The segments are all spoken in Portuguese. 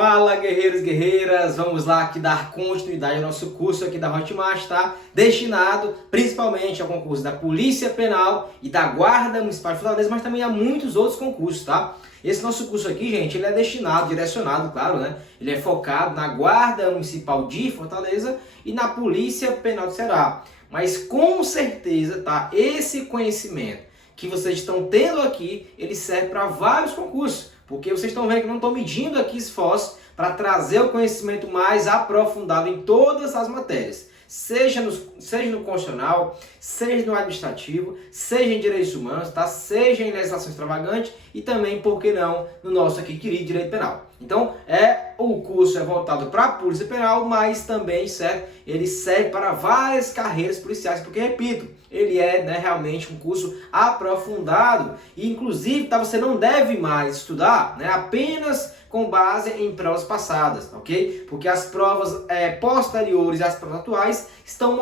Fala, guerreiros e guerreiras, vamos lá aqui dar continuidade ao nosso curso aqui da Hotmart, tá? Destinado principalmente ao concurso da Polícia Penal e da Guarda Municipal de Fortaleza, mas também a muitos outros concursos, tá? Esse nosso curso aqui, gente, ele é destinado, direcionado, claro, né? Ele é focado na Guarda Municipal de Fortaleza e na Polícia Penal do Ceará. Mas com certeza, tá? Esse conhecimento que vocês estão tendo aqui, ele serve para vários concursos. Porque vocês estão vendo que não estou medindo aqui esforço para trazer o conhecimento mais aprofundado em todas as matérias. Seja no constitucional, seja no administrativo, seja em direitos humanos, tá? Seja em legislação extravagante e também, por que não, no nosso aqui querido direito penal. Então, o curso é voltado para a Polícia Penal, mas também, certo, ele serve para várias carreiras policiais, porque, repito, ele é, né, realmente um curso aprofundado e, inclusive, tá, você não deve mais estudar, né, apenas com base em provas passadas, ok? Porque as provas posteriores às provas atuais estão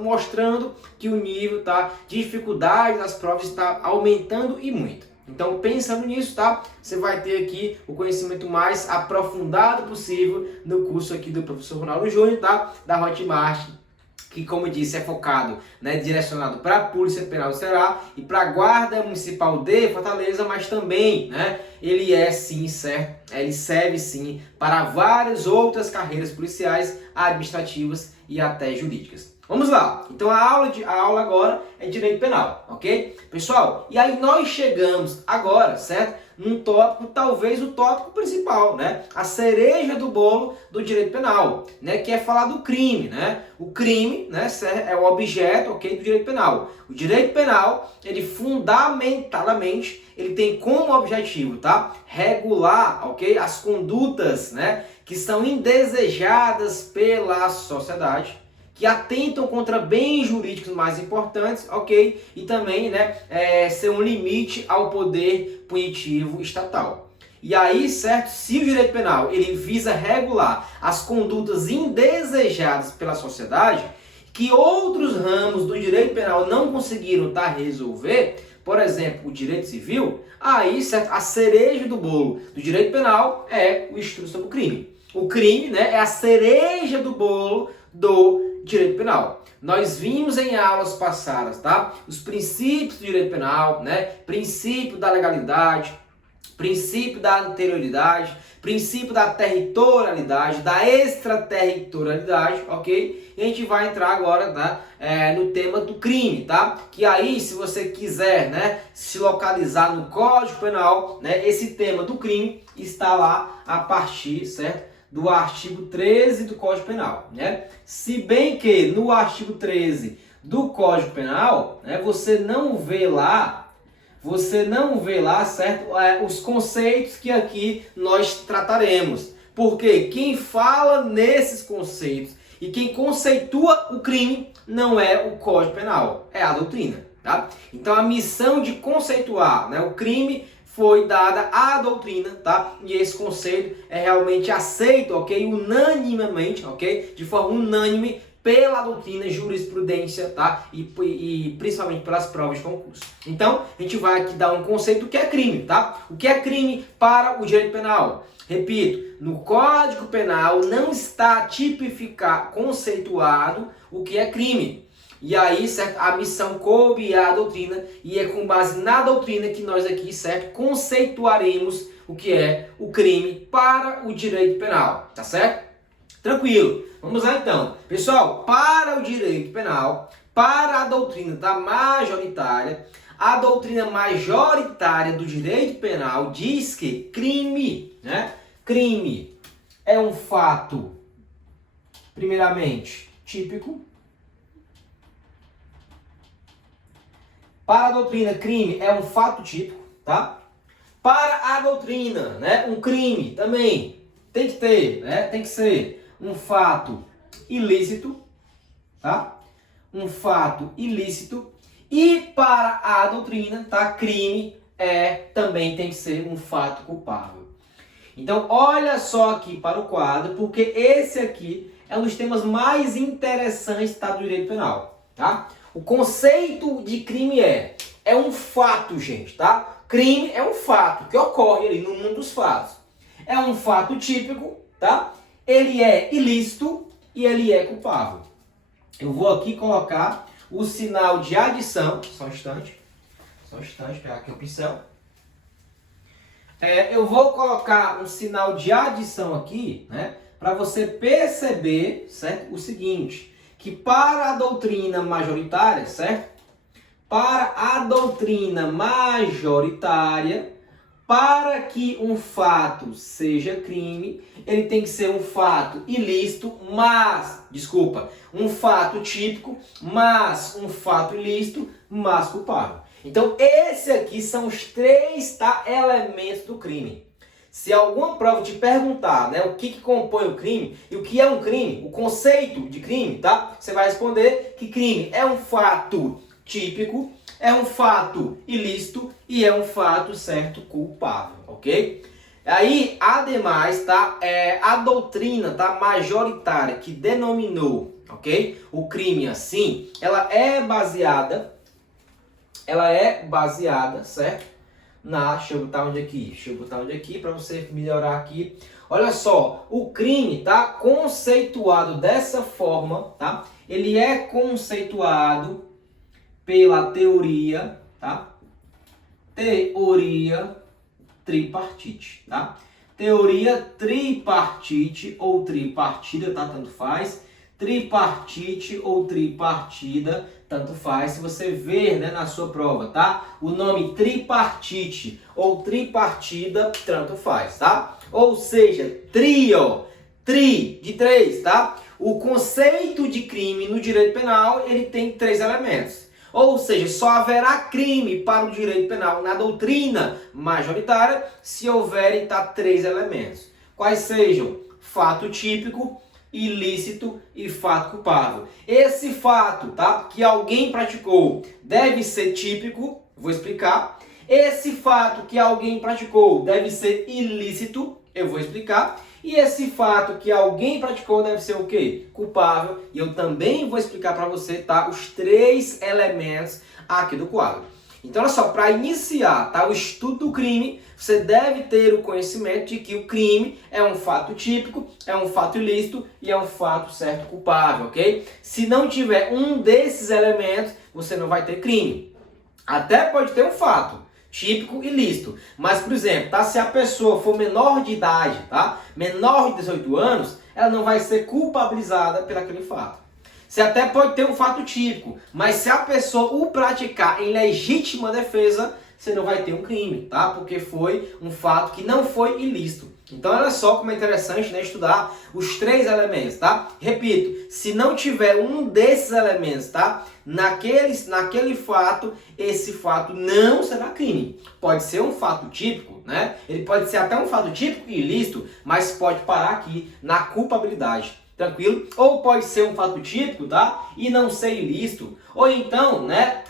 mostrando que o nível, tá, de dificuldade das provas está aumentando e muito. Então, pensando nisso, tá? Você vai ter aqui o conhecimento mais aprofundado possível no curso aqui do professor Ronaldo Júnior, tá? Da Hotmart, que, como eu disse, é focado, né, direcionado para a Polícia Penal do Ceará e para a Guarda Municipal de Fortaleza, mas também, né, ele é sim, certo? Ele serve sim para várias outras carreiras policiais, administrativas e até jurídicas. Vamos lá, então a aula agora é Direito Penal, ok? Pessoal, e aí nós chegamos agora, certo? Num tópico, talvez o tópico principal, né? A cereja do bolo do Direito Penal, né? Que é falar do crime, né? O crime, né, é o objeto, ok, do Direito Penal. O Direito Penal, ele fundamentadamente, ele tem como objetivo, tá? Regular, ok? As condutas, né? Que são indesejadas pela sociedade, que atentam contra bens jurídicos mais importantes, ok? E também, né, ser um limite ao poder punitivo estatal. E aí, certo, se o direito penal ele visa regular as condutas indesejadas pela sociedade, que outros ramos do direito penal não conseguiram resolver, por exemplo, o direito civil, aí, certo, a cereja do bolo do direito penal é o estudo sobre o crime. O crime, né, é a cereja do bolo do direito penal. Nós vimos em aulas passadas, tá? Os princípios do direito penal, né? Princípio da legalidade, princípio da anterioridade, princípio da territorialidade, da extraterritorialidade, ok? E a gente vai entrar agora, tá? No tema do crime, tá? Que aí, se você quiser, né, se localizar no Código Penal, né, esse tema do crime está lá a partir, certo, do artigo 13 do Código Penal, né? Se bem que no artigo 13 do Código Penal, né, você não vê lá, certo, os conceitos que aqui nós trataremos. Porque quem fala nesses conceitos e quem conceitua o crime não é o Código Penal, é a doutrina, tá? Então a missão de conceituar, né, o crime foi dada à doutrina, tá? E esse conceito é realmente aceito, ok? Unanimemente, ok? De forma unânime pela doutrina, jurisprudência, tá? E principalmente pelas provas de concurso. Então, a gente vai aqui dar um conceito do que é crime, tá? O que é crime para o direito penal? Repito, no Código Penal não está conceituado o que é crime. E aí, certo, a missão coube à doutrina e é com base na doutrina que nós aqui, certo, conceituaremos o que é o crime para o direito penal, tá certo? Tranquilo. Vamos lá então. Pessoal, para o direito penal, para a doutrina majoritária, a doutrina majoritária do direito penal diz que crime, né? Crime é um fato, primeiramente, típico. Para a doutrina, crime é um fato típico, tá? Para a doutrina, né, um crime também tem que ter, né, tem que ser um fato ilícito, tá? Um fato ilícito. E para a doutrina, tá, crime também tem que ser um fato culpável. Então, olha só aqui para o quadro, porque esse aqui é um dos temas mais interessantes, tá, do direito penal, tá? O conceito de crime é um fato, gente, tá? Crime é um fato que ocorre ali no mundo dos fatos. é um fato típico, tá? Ele é ilícito e ele é culpável. Eu vou aqui colocar o sinal de adição, só um instante, pegar aqui o pincel. Eu vou colocar um sinal de adição aqui, né, para você perceber, certo, o seguinte, que para a doutrina majoritária, certo? Para a doutrina majoritária, para que um fato seja crime, ele tem que ser um fato ilícito, um fato típico, mas um fato ilícito, mas culpável. Então, esses aqui são os 3, tá, elementos do crime. Se alguma prova te perguntar, né, o que compõe o crime e o que é um crime, o conceito de crime, tá? Você vai responder que crime é um fato típico, é um fato ilícito e é um fato, certo, culpável, ok? Aí, ademais, tá, a doutrina, tá, majoritária que denominou, ok, o crime assim, ela é baseada, certo? Deixa eu botar onde aqui para você melhorar aqui. Olha só, o crime tá conceituado dessa forma, tá? Ele é conceituado pela teoria, tá? Teoria tripartite, tá? Teoria tripartite ou tripartida, tá? Tanto faz. Tripartite ou tripartida, tanto faz. Se você ver, né, na sua prova, tá? O nome tripartite ou tripartida, tanto faz, tá? Ou seja, tri de 3, tá? O conceito de crime no direito penal, ele tem 3 elementos. Ou seja, só haverá crime para o direito penal na doutrina majoritária se houverem, tá, 3 elementos. Quais sejam? Fato típico, ilícito e fato culpável. Esse fato, tá, que alguém praticou deve ser típico, vou explicar. Esse fato que alguém praticou deve ser ilícito, eu vou explicar. E esse fato que alguém praticou deve ser o quê? Culpável. E eu também vou explicar para você, tá, os 3 elementos aqui do quadro. Então, olha só, para iniciar, tá, o estudo do crime, você deve ter o conhecimento de que o crime é um fato típico, é um fato ilícito e é um fato, certo, culpável, ok? Se não tiver um desses elementos, você não vai ter crime. Até pode ter um fato típico e ilícito, mas, por exemplo, tá, se a pessoa for menor de idade, tá, menor de 18 anos, ela não vai ser culpabilizada por aquele fato. Você até pode ter um fato típico, mas se a pessoa o praticar em legítima defesa, você não vai ter um crime, tá? Porque foi um fato que não foi ilícito. Então, olha só como é interessante, né, estudar os 3 elementos, tá? Repito, se não tiver um desses elementos, tá, naquele fato, esse fato não será crime. Pode ser um fato típico, né? Ele pode ser até um fato típico e ilícito, mas pode parar aqui na culpabilidade. Tranquilo? Ou pode ser um fato típico, tá? E não ser ilícito. Ou então, né,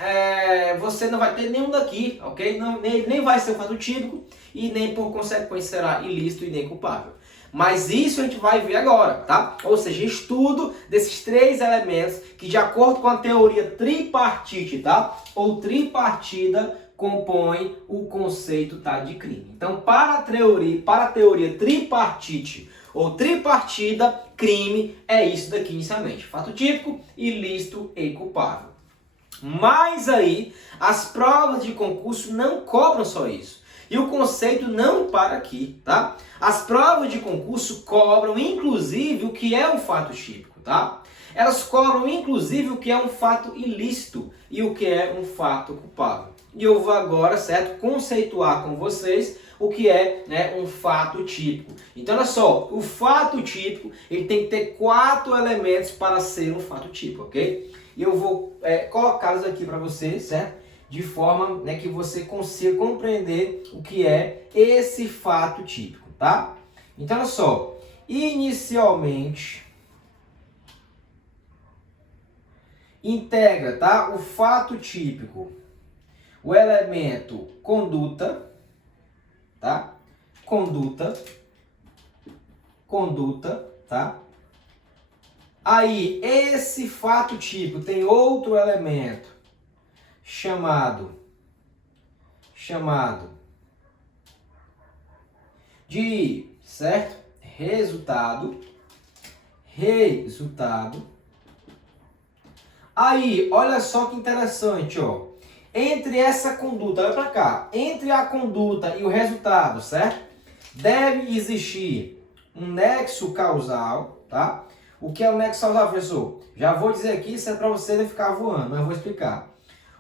você não vai ter nenhum daqui, ok? Nem vai ser um fato típico e nem por consequência será ilícito e nem culpável. Mas isso a gente vai ver agora, tá? Ou seja, estudo desses 3 elementos que, de acordo com a teoria tripartite, tá? Ou tripartida, compõe o conceito, tá, de crime. Então, para a teoria tripartite ou tripartida, crime é isso daqui inicialmente. Fato típico, ilícito e culpável. Mas aí, as provas de concurso não cobram só isso. E o conceito não para aqui, tá? As provas de concurso cobram, inclusive, o que é um fato típico, tá? Elas cobram, inclusive, o que é um fato ilícito e o que é um fato culpável. E eu vou agora, certo, conceituar com vocês o que é, né, um fato típico. Então, olha só, o fato típico, ele tem que ter 4 elementos para ser um fato típico, ok? E eu vou colocá-los aqui para você, certo? De forma, né, que você consiga compreender o que é esse fato típico, tá? Então, olha só, inicialmente, integra, tá, o fato típico, o elemento conduta, tá? Conduta, tá? Aí, esse fato típico tem outro elemento chamado de certo? Resultado. Aí, olha só que interessante, ó. Entre essa conduta, olha para cá, entre a conduta e o resultado, certo? Deve existir um nexo causal, tá? O que é o nexo causal, professor? Já vou dizer aqui, isso é para você não ficar voando, mas eu vou explicar.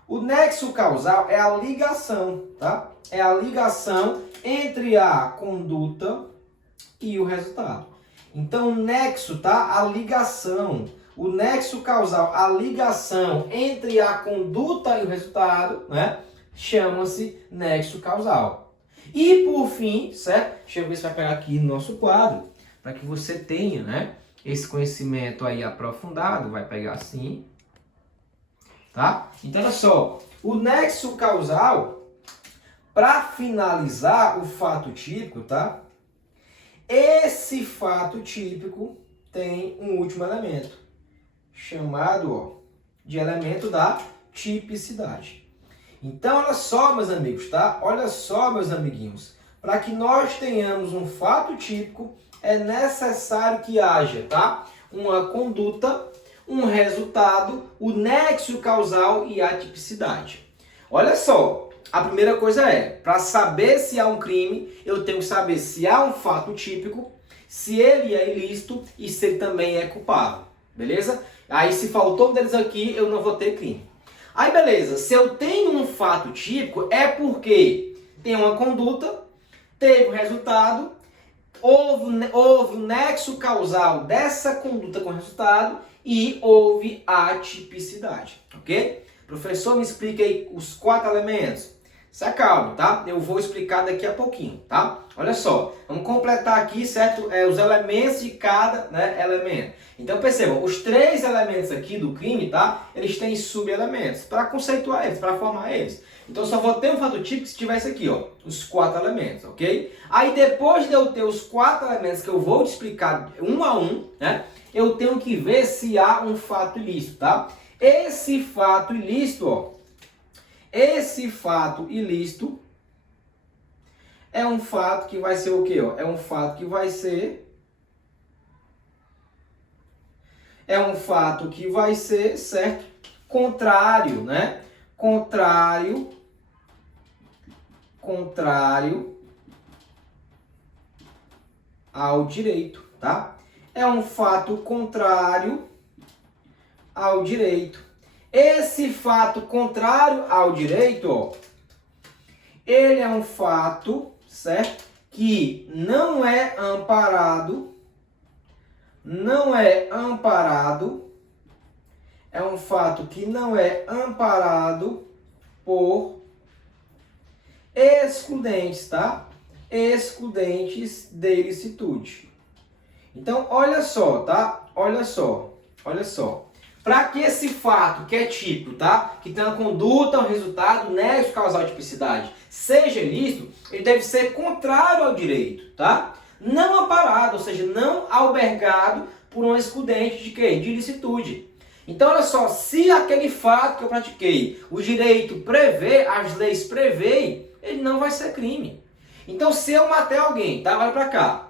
O nexo causal é a ligação, tá? É a ligação entre a conduta e o resultado. Então, o nexo, tá? A ligação. O nexo causal, a ligação entre a conduta e o resultado, né? Chama-se nexo causal. E, por fim, certo? Deixa eu ver se vai pegar aqui no nosso quadro, para que você tenha, né? Esse conhecimento aí aprofundado. Vai pegar assim, tá? Então, olha só. O nexo causal, para finalizar o fato típico, tá? Esse fato típico tem um último elemento, chamado, ó, de elemento da tipicidade. Então, olha só, meus amigos, tá? Olha só, meus amiguinhos. Para que nós tenhamos um fato típico, é necessário que haja, tá? Uma conduta, um resultado, o nexo causal e a tipicidade. Olha só. A primeira coisa é, para saber se há um crime, eu tenho que saber se há um fato típico, se ele é ilícito e se ele também é culpável, beleza? Aí se faltou um deles aqui, eu não vou ter crime. Aí beleza, se eu tenho um fato típico, é porque tem uma conduta, teve um resultado, houve um nexo causal dessa conduta com o resultado e houve a tipicidade, ok? Professor, me explica aí os 4 elementos. Se acalme, tá? Eu vou explicar daqui a pouquinho, tá? Olha só, vamos completar aqui, certo? Os elementos de cada, né, elemento. Então, percebam, os 3 elementos aqui do crime, tá? Eles têm subelementos para conceituar eles, para formar eles. Então, eu só vou ter um fato típico se tiver isso aqui, ó, os 4 elementos, ok? Aí, depois de eu ter os 4 elementos que eu vou te explicar um a um, né? Eu tenho que ver se há um fato ilícito, tá? Esse fato ilícito, ó, esse fato ilícito é um fato que vai ser o quê? Ó? É um fato que vai ser... É um fato que vai ser, certo? Contrário, né? Contrário ao direito, tá? É um fato contrário ao direito. Esse fato contrário ao direito, ó, ele é um fato, certo? Que não é amparado, é um fato que não é amparado por excludentes, tá? Excludentes de ilicitude. Então, olha só, tá? Olha só. Para que esse fato, que é típico, tá? Que tem uma conduta, um resultado, nexo causal e tipicidade, seja ilícito, ele deve ser contrário ao direito, tá? Não amparado, ou seja, não albergado por um excludente de quê? De ilicitude. Então, olha só, se aquele fato que eu pratiquei, o direito prevê, as leis prevêem, ele não vai ser crime. Então, se eu matei alguém, tá? Olha para cá.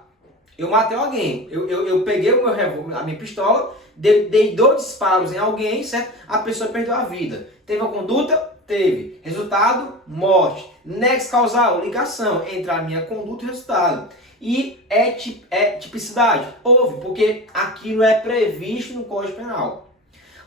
Eu matei alguém, eu peguei o meu revólver, a minha pistola, dei 2 disparos em alguém, certo? A pessoa perdeu a vida. Teve a conduta? Teve. Resultado? Morte. Nexo causal, ligação entre a minha conduta e o resultado. E é tipicidade? Houve, porque aquilo é previsto no Código Penal.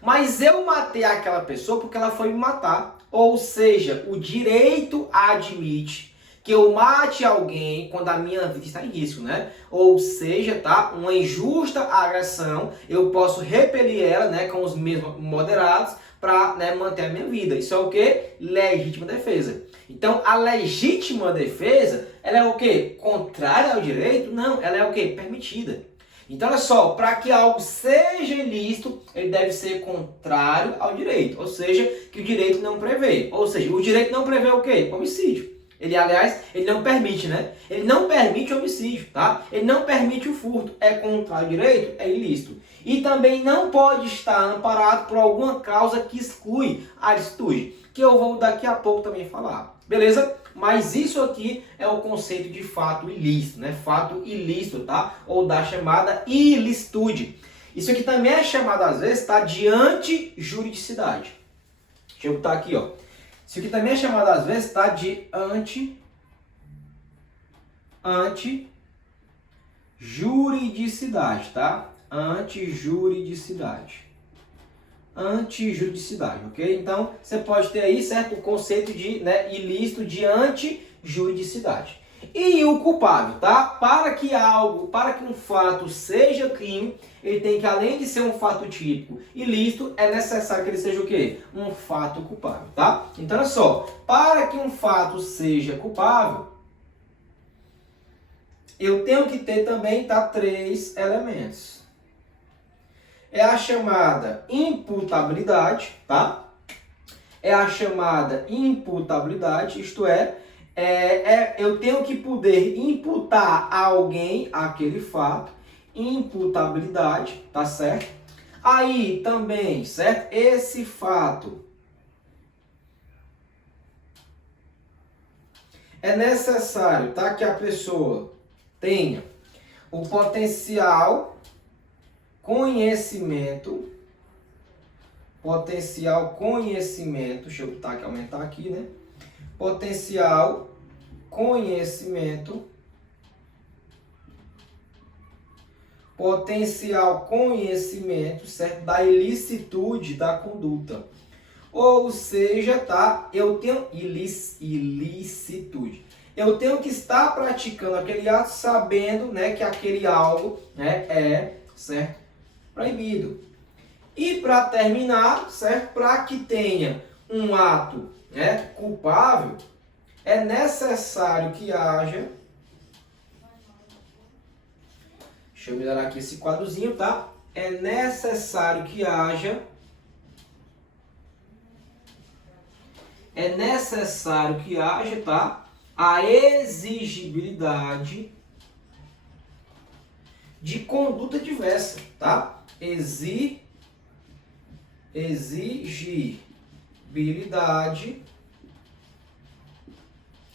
Mas eu matei aquela pessoa porque ela foi me matar. Ou seja, o direito admite que eu mate alguém quando a minha vida está em risco, né? Ou seja, tá? Uma injusta agressão, eu posso repelir ela, né, com os mesmos moderados para, né, manter a minha vida. Isso é o quê? Legítima defesa. Então, a legítima defesa, ela é o quê? Contrária ao direito? Não, ela é o quê? Permitida. Então, olha só, para que algo seja ilícito, ele deve ser contrário ao direito. Ou seja, que o direito não prevê. Ou seja, o direito não prevê o quê? Homicídio. Ele, aliás, ele não permite, né? Ele não permite homicídio, tá? Ele não permite o furto. É contrário ao direito? É ilícito. E também não pode estar amparado por alguma causa que exclui a licitude, que eu vou daqui a pouco também falar. Beleza? Mas isso aqui é o conceito de fato ilícito, né? Fato ilícito, tá? Ou da chamada ilicitude. Isso aqui também é chamado, às vezes, tá? De antijuridicidade. Deixa eu botar aqui, ó. Isso aqui também é chamado, às vezes, tá? De antijuridicidade, tá? Antijuridicidade. Antijuridicidade, ok? Então, você pode ter aí, certo? O conceito de, né, ilícito de antijuridicidade. E o culpável, tá? Para que um fato seja crime, ele tem que, além de ser um fato típico ilícito, é necessário que ele seja o quê? Um fato culpável, tá? Então, olha só. Para que um fato seja culpável, eu tenho que ter também, tá? 3 elementos. É a chamada imputabilidade, tá? É a chamada imputabilidade, isto é, eu tenho que poder imputar a alguém aquele fato, imputabilidade, tá certo? Aí também, certo? Esse fato é necessário, tá? Que a pessoa tenha o potencial conhecimento, deixa eu botar aqui, aumentar aqui, né? Potencial conhecimento certo? Da ilicitude da conduta. Ou seja, tá? Eu tenho ilicitude. Eu tenho que estar praticando aquele ato sabendo, né, que aquele algo, né, é, certo? Proibido. E para terminar, certo? Para que tenha um ato, né, culpável, é necessário que haja. Deixa eu melhorar aqui esse quadrozinho, tá? É necessário que haja. Tá? A exigibilidade de conduta diversa, tá? Exigibilidade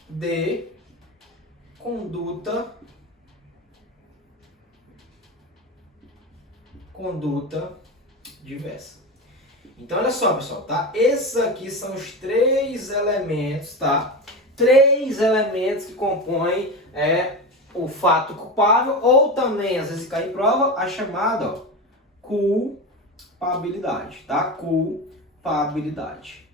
de conduta diversa. Então, olha só, pessoal, tá? Esses aqui são os 3 elementos, tá? 3 elementos que compõem o fato culpável, ou também, às vezes cai em prova, a chamada, ó, culpabilidade, tá? Culpabilidade.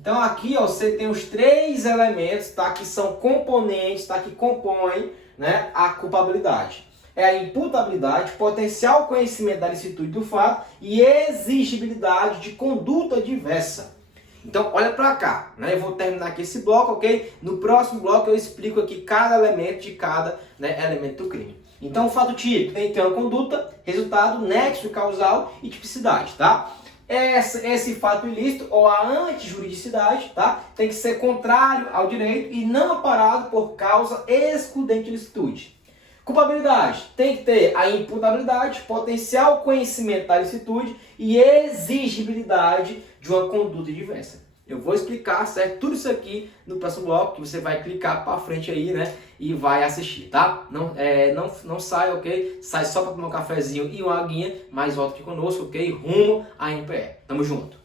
Então, aqui, ó, você tem os 3 elementos, tá? Que são componentes, tá? Que compõem, né, a culpabilidade. É a imputabilidade, potencial conhecimento da licitude do fato e exigibilidade de conduta diversa. Então, olha para cá, né? Eu vou terminar aqui esse bloco, ok? No próximo bloco eu explico aqui cada elemento de cada, né, elemento do crime. Então, o fato típico tem que ter uma conduta, resultado, nexo causal e tipicidade, tá? Esse fato ilícito ou a antijuridicidade, tá? Tem que ser contrário ao direito e não amparado por causa excludente de licitude. Culpabilidade tem que ter a imputabilidade, potencial conhecimento da licitude e exigibilidade de uma conduta diversa. Eu vou explicar, certo? Tudo isso aqui no próximo bloco, que você vai clicar para frente aí, né? E vai assistir, tá? Não sai, ok? Sai só para tomar um cafezinho e uma aguinha, mas volta aqui conosco, ok? Rumo à MPE. Tamo junto!